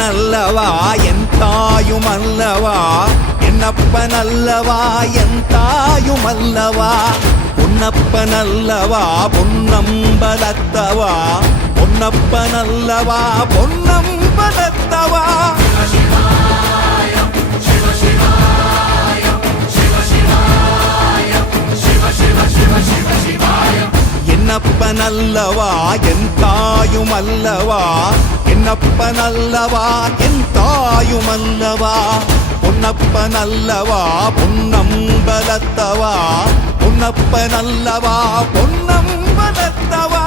என்னப்பனல்லவா என் தாயுமல்லவா, என்னப்பனல்லவா என் தாயுமல்லவா, பொன்னப்பனல்லவா பொன்னம்பலத்தவா, பொன்னப்பனல்லவா பொன்னம்பலத்தவா. என்னப்பனல்லவா என் தாயுமல்லவா, என்னப்பனல்லவா என் தாயுமல்லவா, பொன்னப்பனல்லவா பொன்னம்பலத்தவா, பொன்னப்பனல்லவா பொன்னம்பலத்தவா.